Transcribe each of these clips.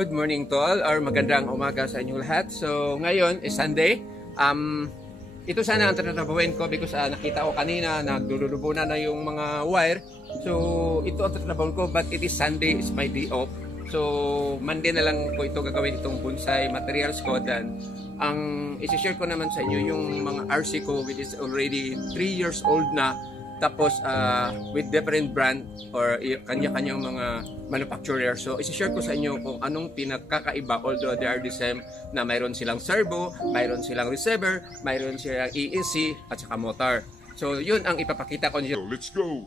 Good morning to all or magandang umaga sa inyo lahat. So ngayon is Sunday. Ito sana ang tatrabahuin ko because nakita ko kanina nagdulubo na yung mga wire. So ito ang tatrabahuin ko but it is Sunday, is my day off. So Monday na lang ko ito gagawin itong bonsai materials ko. Dan ang isi-share ko naman sa inyo yung mga RC ko which is already 3 years old na. Tapos with different brand or kanya-kanyang mga manufacturer. So isi-share ko sa inyo kung anong pinagkakaiba, although they are the same, na mayroon silang servo, mayroon silang receiver, mayroon silang EEC at saka motor. So yun ang ipapakita ko niyo. Let's go.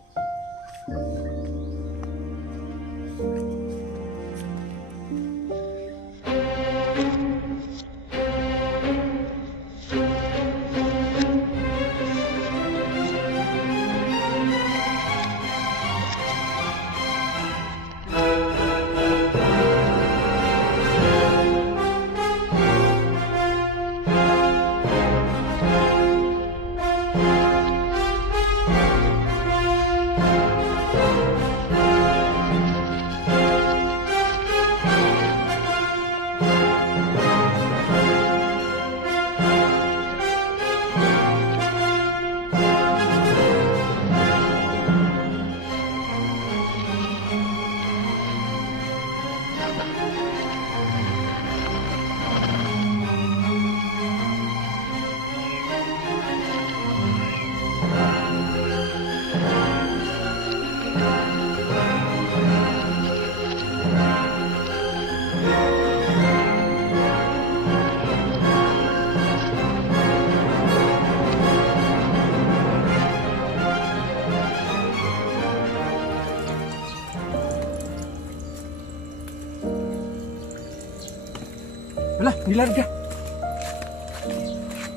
Wala, nilarga.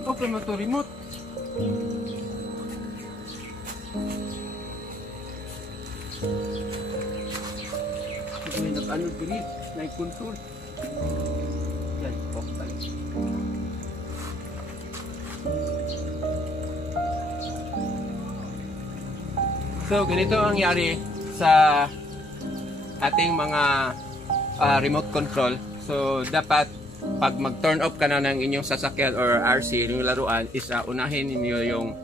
Okay mo to remote. May nag-ano diri, may control. Yan, off tayo. So, ganito ang nangyari sa ating mga remote control. So, dapat pag mag-turn off ka na ng inyong sasakyan or RC, yung laruan, is unahin niyo yung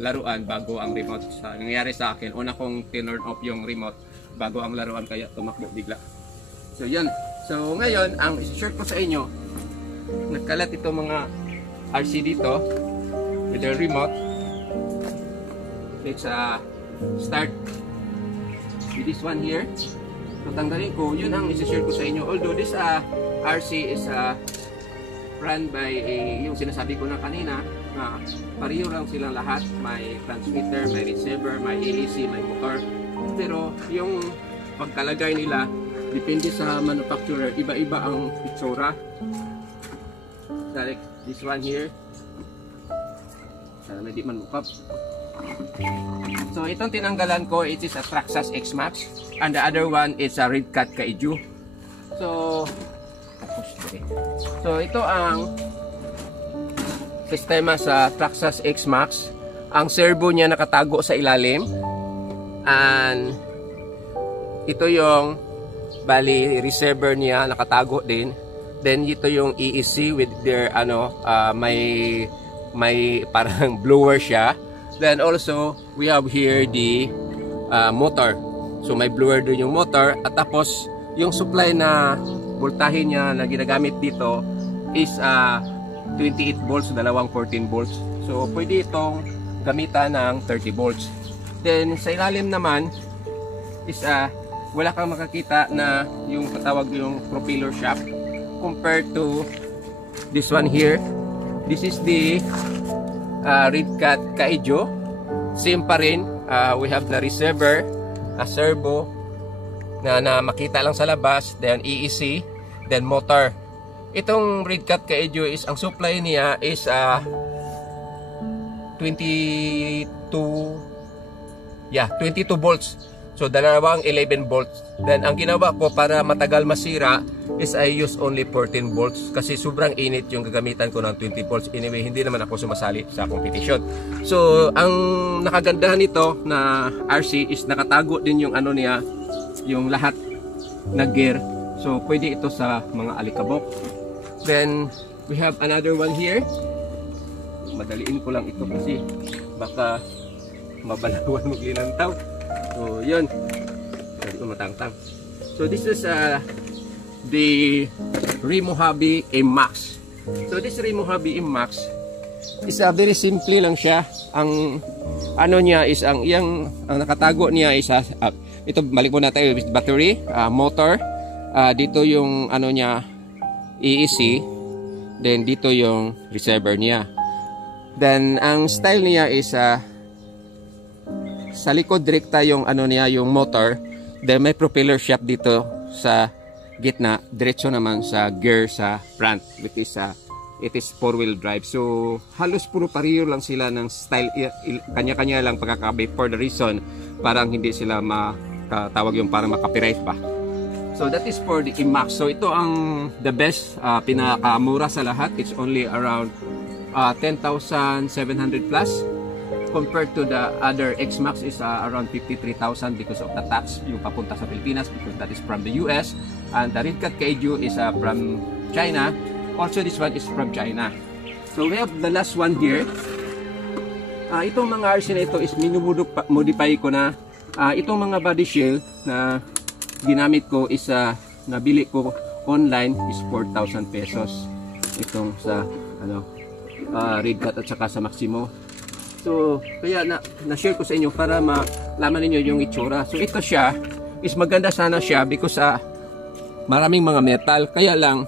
laruan bago ang remote. Nangyari sa akin, una kong turn off yung remote bago ang laruan, kaya tumakbo bigla. So yan. So ngayon, ang i-share ko sa inyo, nagkalat ito mga RC dito with the remote. Let's start with this one here. So tanggalin ko, yun ang i-share ko sa inyo. Although this RC is run by yung sinasabi ko na kanina, na pareho lang silang lahat. May transmitter, may receiver, may EEC, may motor. Pero yung pagkalagay nila, depende sa manufacturer, iba-iba ang itsura. Like this one here. Sana may di man mukap. So itong tinanggalan ko, it is a Traxxas X-Max. And the other one is a Redcat Kaiju. So ito ang sistema sa Traxxas X-Max. Ang servo niya nakatago sa ilalim. And ito yung bali receiver niya nakatago din. Then ito yung EEC with their may parang blower siya. Then also we have here the motor. So may blower din yung motor, at tapos yung supply na voltahe niya na ginagamit dito is 28 volts, dalawang 14 volts. So pwede itong gamitan ng 30 volts. Then sa ilalim naman is wala kang makakita na yung patawag yung propeller shaft compared to this one here. This is the Redcat Kaiju. Same pa rin. We have the receiver, a servo na makita lang sa labas, then EEC, then motor. Itong Redcat Kaiju is ang supply niya is 22 volts. So dalawang 11 volts. Then ang ginawa ko para matagal masira is I use only 14 volts kasi sobrang init yung gagamitan ko ng 20 volts. Anyway, hindi naman ako sumasali sa competition. So ang nakagandahan nito na RC is nakatago din yung ano niya, yung lahat na gear. So pwede ito sa mga alikabok. Then we have another one here. Madaliin ko lang ito kasi baka mabalawan maglinantaw. So yun. Hindi ko matangtang. So this is the Remo Hobby M-Max. So this Remo Hobby M-Max is very simple lang siya. Ang ano niya is ang nakatago niya is ito, balik muna tayo with battery, motor, dito yung ano niya EEC, then dito yung receiver niya. Then ang style niya is sa likod direkta yung ano niya, yung motor, then may propeller shaft dito sa gitna, diretso naman sa gear sa front, which is it is 4-wheel drive. So halos puro pareho lang sila ng style, kanya-kanya lang pagkakabay for the reason parang hindi sila makatawag yung parang makapiright pa. So that is for the M-Max. So ito ang the best, pinakamura sa lahat. It's only around 10,700 plus compared to the other X-Max is around 53,000 because of the tax yung papunta sa Pilipinas, because that is from the US, and the Red Cat Kaiju is from China. Also this one is from China. So we have the last one here. Itong mga RC na ito is minumodify ko na. Itong mga body shield na ginamit ko is nabili ko online is 4,000 pesos. Itong sa Red Cat at saka sa Maximo. So kaya na-share ko sa inyo para malaman niyo yung itsura. So ito siya is maganda sana siya because maraming mga metal. Kaya lang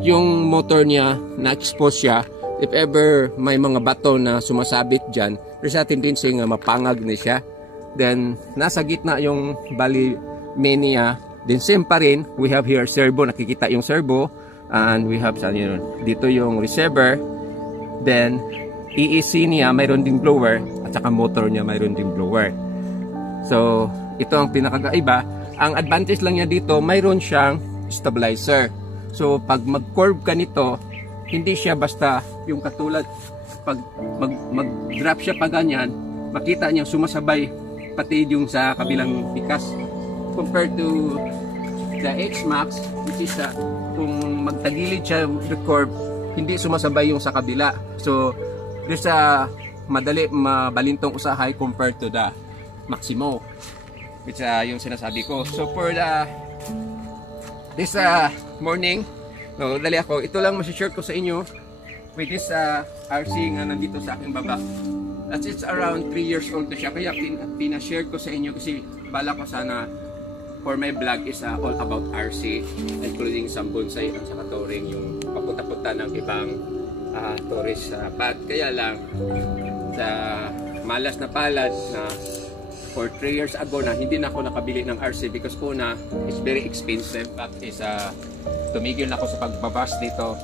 yung motor niya na-expose siya, if ever may mga bato na sumasabit dyan, there's a tendency nga mapangag na siya. Then nasa gitna yung bali mania. Then same pa rin, we have here servo, nakikita yung servo, and we have dito yung receiver. Then EEC niya mayroon ding blower, at saka motor niya mayroon ding blower. So ito ang pinakagaiba. Ang advantage lang niya dito, mayroon siyang stabilizer. So pag mag-curve ka nito, hindi siya basta yung katulad pag mag-drop siya pa ganyan, makita niya sumasabay pati yung sa kabilang bikas. Compared to the X-Max, which is kung magtagilid siya the curve, hindi sumasabay yung sa kabila. So there's madali mabalintong usahay compared to the Maximo, which yung sinasabi ko. So for this morning, dali ako, ito lang masishare ko sa inyo with this RC nga nandito sa aking baba. At it's around 3 years old na siya, kaya pinashare ko sa inyo kasi bala ko sana for my vlog is all about RC, including some bonsai at saka touring, yung papunta-punta ng ibang tourist pad. Kaya lang sa malas na palad na for 3 years ago na hindi na ako nakabili ng RC because una is very expensive. But is tumigil na ako sa pagbabas dito,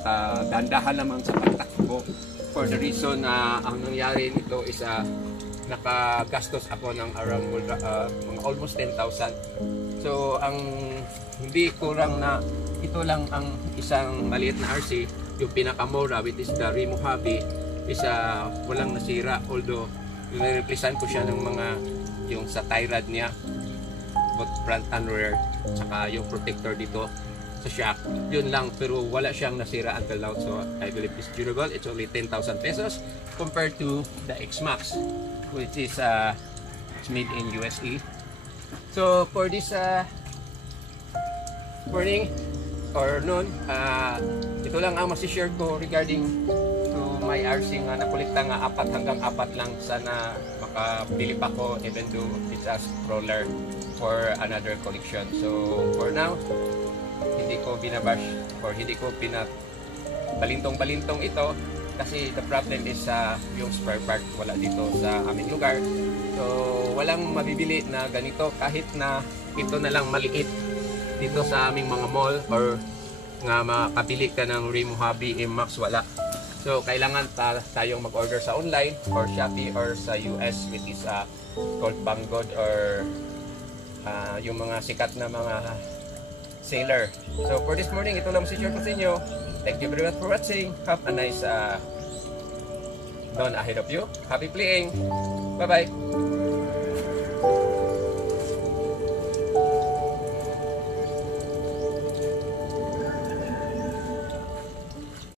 dandahan naman sa pagtakbo for the reason na ang nangyari nito is nakagastos ako ng around almost 10,000. So ang hindi kurang na ito lang ang isang maliit na RC, yung pinakamura, which is the Remo Hobby, is walang nasira, although nireplacean ko siya ng mga yung sa tie rod niya, both front and rear, saka yung protector dito sa shock, yun lang, pero wala siyang nasira until now. So I believe it's durable. It's only 10,000 pesos compared to the X-Max, which is it's made in USA. So for this morning or noon, ito lang ang masishare ko regarding to my RC nga nakulikta nga 4 hanggang 4 lang. Sana makabili pa ko, even though it's a stroller for another collection. So for now, hindi ko binabash or hindi ko balintong-balintong ito kasi the problem is yung spare part wala dito sa aming lugar. So walang mabibili na ganito kahit na ito na lang maliit dito sa aming mga mall or nga makabili ka ng Remo Hobby M-Max, wala. So kailangan tayong mag-order sa online or Shopee or sa US, which is called Banggood or yung mga sikat na mga seller. So for this morning, ito lang masishare ko sa inyo. Thank you very much for watching. Have a nice dawn ahead of you. Happy playing. Bye bye.